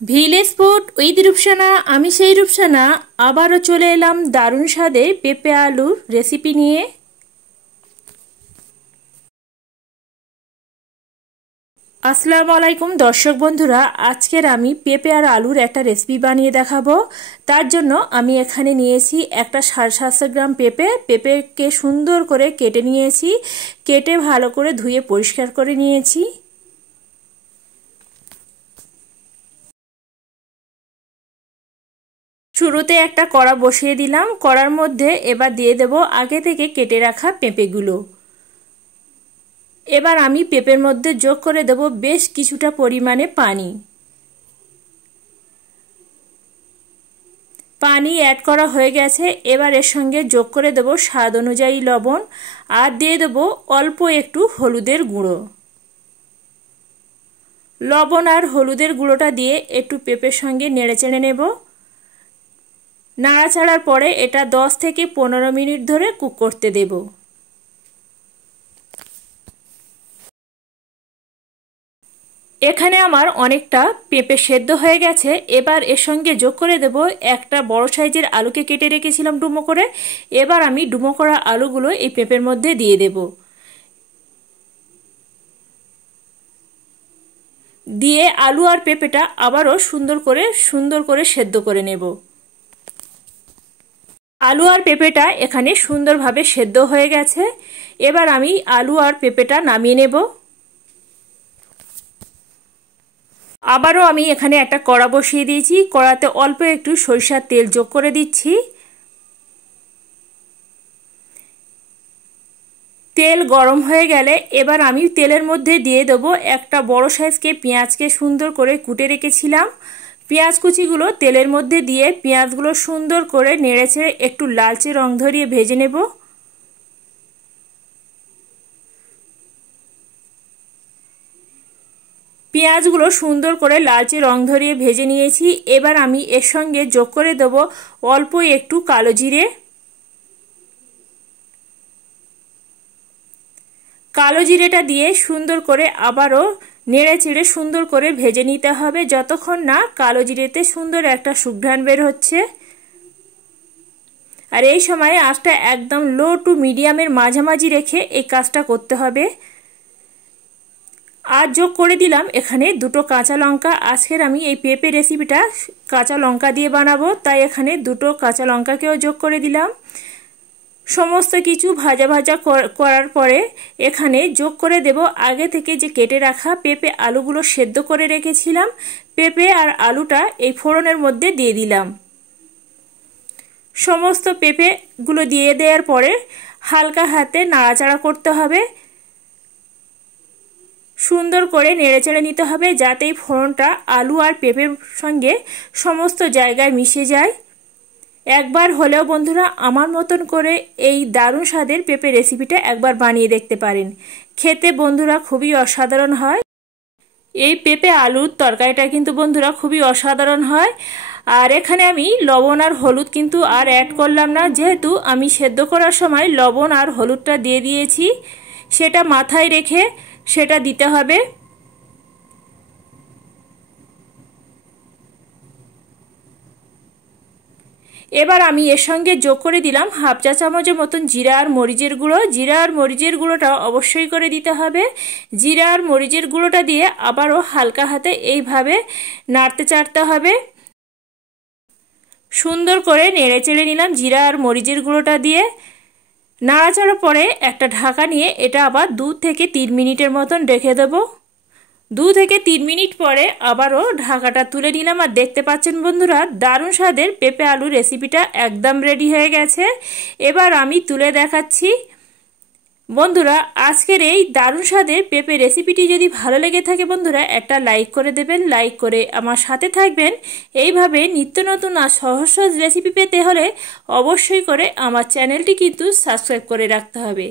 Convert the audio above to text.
Village food with Rupsana. আমি সেই রূপসানা আবারও চলে এলাম দারুণ স্বাদে পেঁপে আলুর রেসিপি নিয়ে। আসসালামু আলাইকুম দর্শক বন্ধুরা, আজকের আমি পেঁপে আর আলুর একটা রেসিপি বানিয়ে দেখাবো। তার জন্য আমি এখানে নিয়েছি একটা 750 গ্রাম পেঁপে। পেঁপেকে সুন্দর করে কেটে নিয়েছি, কেটে ভালো করে ধুয়ে পরিষ্কার করে নিয়েছি। শুরুতে একটা কড়া বসিয়ে দিলাম, কড়ার মধ্যে এবার দিয়ে দেব আগে থেকে কেটে রাখা পেঁপেগুলো। এবার আমি পেঁপের মধ্যে যোগ করে দেব বেশ কিছুটা পরিমাণে পানি। পানি অ্যাড করা হয়ে গেছে। এবার এর সঙ্গে যোগ করে দেব স্বাদ অনুযায়ী লবণ আর দিয়ে দেব অল্প একটু হলুদের গুঁড়ো। লবণ আর হলুদের গুঁড়োটা দিয়ে একটু পেঁপের সঙ্গে নেড়েচেড়ে নেব। নাড়াচাড়ার পরে এটা 10 থেকে 15 মিনিট ধরে কুক করতে দেব। এখানে আমার অনেকটা পেঁপে সেদ্ধ হয়ে গেছে। এবার এর সঙ্গে যোগ করে দেব একটা বড় সাইজের আলুকে কেটে রেখেছিলাম ডুমো করে। এবার আমি ডুমো করা আলুগুলো এই পেঁপের মধ্যে দিয়ে দেব। দিয়ে আলু আর পেঁপেটা আবারও সুন্দর করে সেদ্ধ করে নেব। আলু আর পেঁপেটা এখানে সুন্দরভাবে সেদ্ধ হয়ে গেছে। এবার আমি আলু আর পেঁপেটা নামিয়ে নেব। আবারও আমি এখানে একটা কড়া বসিয়ে দিয়েছি, কড়াতে অল্প একটু সরিষার তেল যোগ করে দিচ্ছি। তেল গরম হয়ে গেলে এবার আমি তেলের মধ্যে দিয়ে দেব একটা বড় সাইজকে পেঁয়াজকে সুন্দর করে কুটে রেখেছিলাম। পেঁয়াজ কুচিগুলো তেলের মধ্যে দিয়ে পেঁয়াজগুলো সুন্দর করে নেড়েচেড়ে একটু লালচে রং ধরিয়ে ভেজে নেব। পেঁয়াজগুলো সুন্দর করে লালচে রং ধরিয়ে ভেজে নিয়েছি। এবার আমি এর সঙ্গে যোগ করে দেব অল্প একটু কালো জিরে। কালো জিরেটা দিয়ে সুন্দর করে আবারও নেড়েচেড়ে সুন্দর করে ভেজে নিতে হবে যতক্ষণ না কালো জিরেতে সুন্দর একটা সুঘ্রাণ বের হচ্ছে। আর এই সময় আঁচটা একদম লো টু মিডিয়ামের মাঝামাঝি রেখে এই কাজটা করতে হবে। আর যোগ করে দিলাম এখানে দুটো কাঁচা লঙ্কা। আজকের আমি এই পেঁপে রেসিপিটা কাঁচা লঙ্কা দিয়ে বানাবো, তাই এখানে দুটো কাঁচা লঙ্কাকেও যোগ করে দিলাম। সমস্ত কিছু ভাজা ভাজা করার পরে এখানে যোগ করে দেব আগে থেকে যে কেটে রাখা পেঁপে আলুগুলো সেদ্ধ করে রেখেছিলাম। পেঁপে আর আলুটা এই ফোড়নের মধ্যে দিয়ে দিলাম। সমস্ত পেঁপেগুলো দিয়ে দেওয়ার পরে হালকা হাতে নাড়াচাড়া করতে হবে। সুন্দর করে নেড়েচেড়ে নিতে হবে যাতে ফোড়নটা আলু আর পেঁপের সঙ্গে সমস্ত জায়গায় মিশে যায়। একবার হলেও বন্ধুরা আমার মতন করে এই দারুণ স্বাদের পেঁপে রেসিপিটা একবার বানিয়ে দেখতে পারেন। খেতে বন্ধুরা খুবই অসাধারণ হয়। এই পেঁপে আলুর তরকারিটা কিন্তু বন্ধুরা খুবই অসাধারণ হয়। আর এখানে আমি লবণ আর হলুদ কিন্তু আর অ্যাড করলাম না, যেহেতু আমি সেদ্ধ করার সময় লবণ আর হলুদটা দিয়ে দিয়েছি। সেটা মাথায় রেখে সেটা দিতে হবে। এবার আমি এর সঙ্গে যোগ করে দিলাম হাফ চা চামচের মতন জিরা আর মরিচের গুঁড়ো। জিরা আর মরিচের গুঁড়োটা অবশ্যই করে দিতে হবে। জিরা আর মরিচের গুঁড়োটা দিয়ে আবারও হালকা হাতে এইভাবে নাড়তে চাড়তে হবে। সুন্দর করে নেড়েচেড়ে নিলাম জিরা আর মরিচের গুঁড়োটা দিয়ে। নাড়াচাড়ার পরে একটা ঢাকা নিয়ে এটা আবার 2 থেকে 3 মিনিটের মতন রেখে দেবো। 2 থেকে 3 মিনিট পরে আবারও ঢাকাটা তুলে নিলাম। আর দেখতে পাচ্ছেন বন্ধুরা দারুণ স্বাদের পেঁপে আলু রেসিপিটা একদম রেডি হয়ে গেছে। এবার আমি তুলে দেখাচ্ছি। বন্ধুরা আজকের এই দারুণ স্বাদের পেঁপে রেসিপিটি যদি ভালো লেগে থাকে বন্ধুরা একটা লাইক করে দেবেন। লাইক করে আমার সাথে থাকবেন। এইভাবে নিত্য নতুন আর সহজ সহজ রেসিপি পেতে হলে অবশ্যই করে আমার চ্যানেলটি কিন্তু সাবস্ক্রাইব করে রাখতে হবে।